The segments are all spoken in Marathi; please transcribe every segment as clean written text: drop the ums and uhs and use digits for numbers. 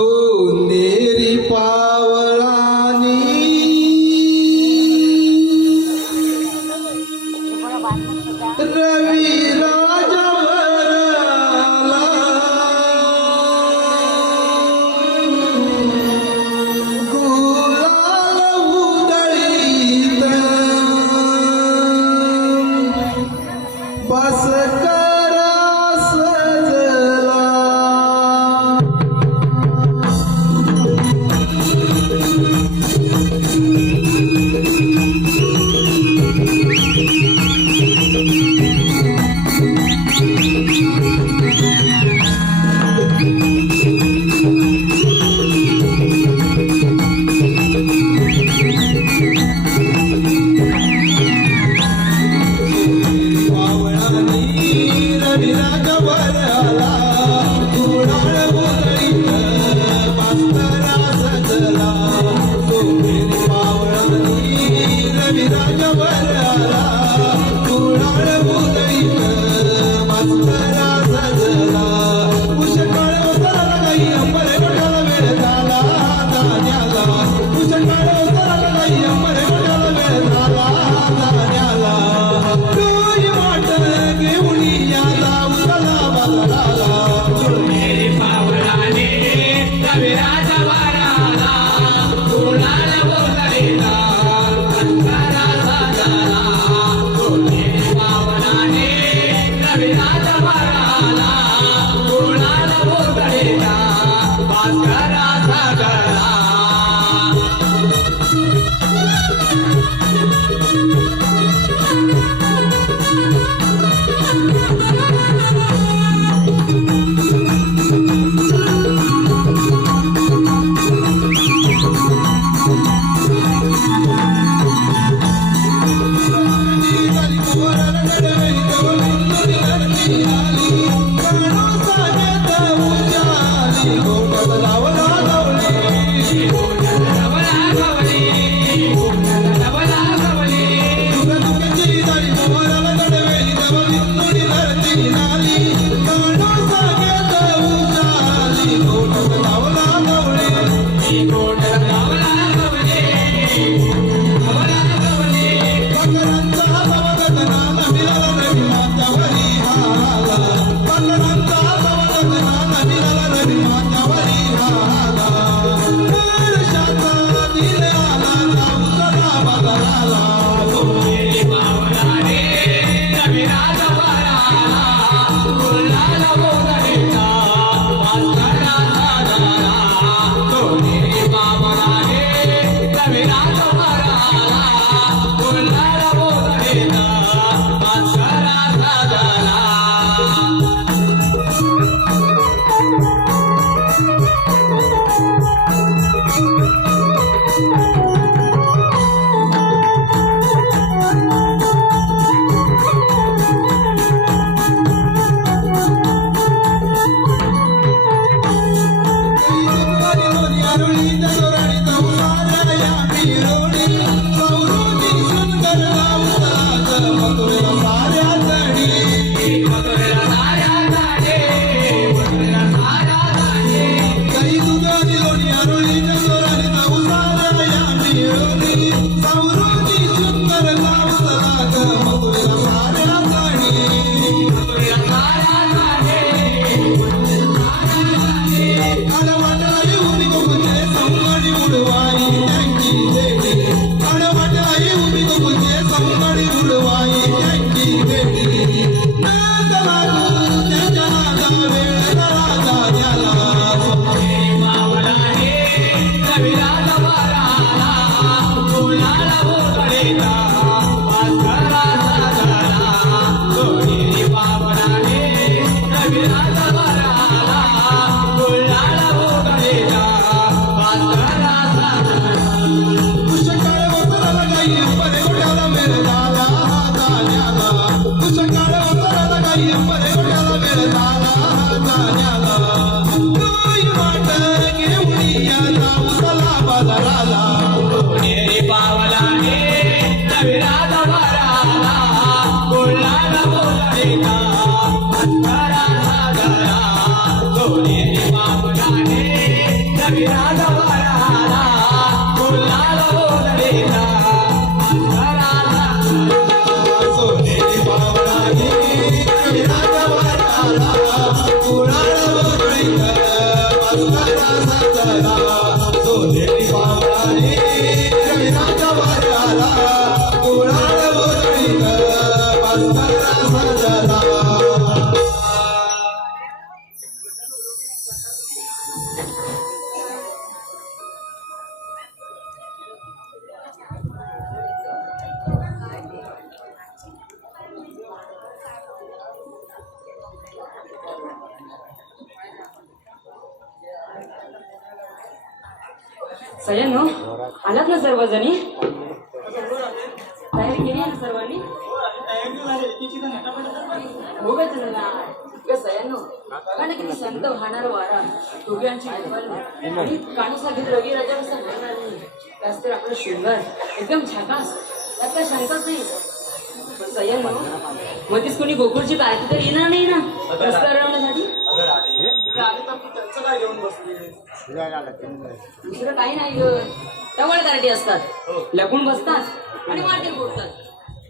सोनेरी पावळानी रवी राजवरला गुलाल उधळीत बस राजवर आला कुणाळ उधळीत मास्तर सगळ्यांनो आलात ना सर्वजणी तयारी केली ना सर्वांनी हो का सगळ्यांनो कारण किती संत वाहणार वारा दोघांची आणि काणूसागीत रवी राजा असं त्याच तर आपलं शृंगार एकदम झकास त्यात काय शंकाच नाही. पण सगळ्यांनो मध्येच कोणी गोकुळची पार्टी तर येणार नाही ना रस्ता रवण्यासाठी दुसरं काही नाही ग टवळ कार्टी असतात लपून बसतात आणि वाटे फोडतात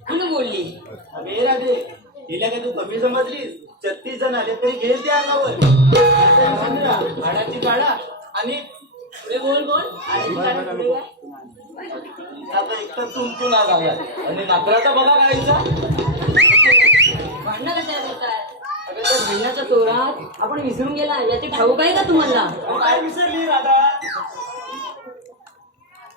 म्हणून बोलली अरे राधे हिला काय तू कमी समजलीस 36 जण आले तरी घेईल त्या अंगावर हाडाची काढा आणि पुढे बोल बोल आता एकतर तुमतून आला आणि नात्राचा बघा काढायचा भांडणं कशा बोलतात भांडणाच्या तोरात आपण विसरून गेला याची ठाऊक आहे का तुम्हाला? काय विसरली राधा?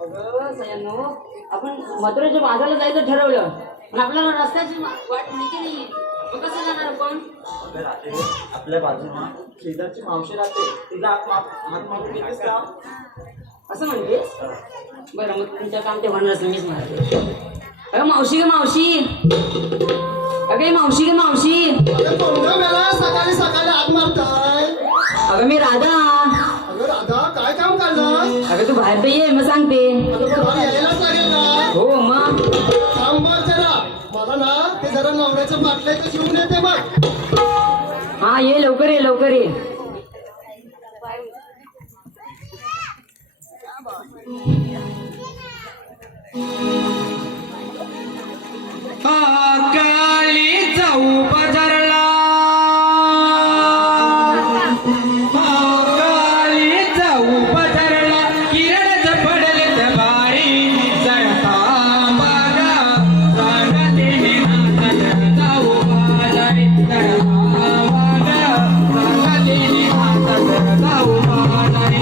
अगं सयांनो, आपण मथुरेच्या बाजाराला जायचं ठरवलं पण आपल्याला रस्त्याची वाट माहिती नाहीये. मग कसं जाणार आपण? अगं राधे, आपल्या बाजूला शेजारची मावशी राहते, तिला हात मागून घेतेस का? असं म्हणतेस? बरं मग तुमचं काम ते होणारच नाही, मीच म्हणते. अगं मावशी ग मावशी, अगं मावशी ग मावशी, अरे कोणत्या वेळा सकाळी सकाळी आत मारताय? अगं मी राधा. अगं राधा, काय काम काढलं? अगं तू बाहेर तर ये, मग सांगते. अगं पण मला यायलाच लागेल ना. हो मग थांब बघ जरा, मला ना ते जरा नवऱ्याचं बाटल्या इथं शिवून येते बघ. हा ये, लवकर ये लवकर ये. काली जाऊ बाजारला, काली जाऊ बाजारला, किरण पडले तबारी जळता बागा, सांगते नाचत जाऊ बाजारी जळता बागा, सांगते नाचत जाऊ बाजारी.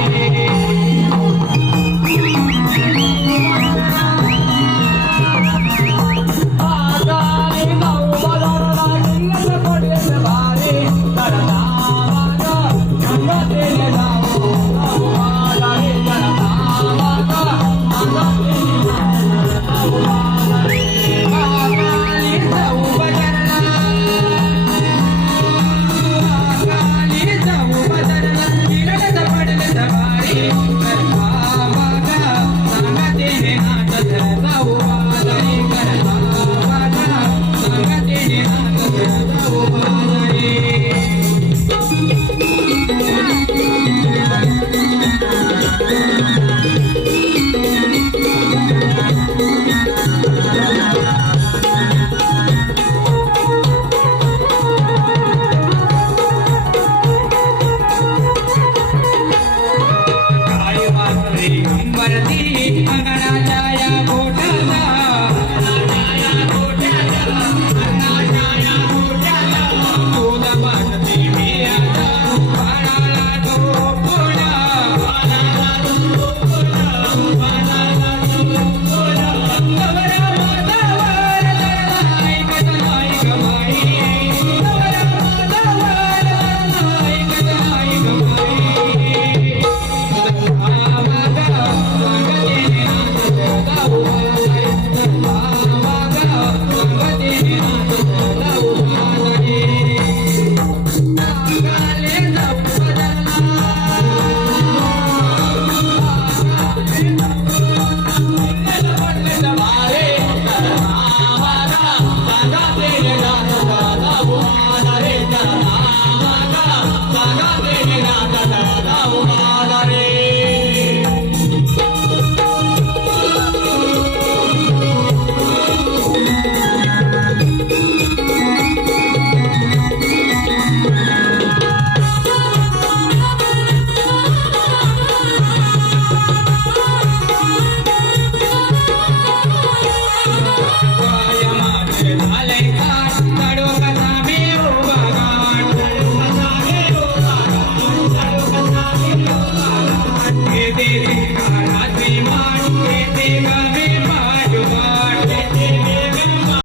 Te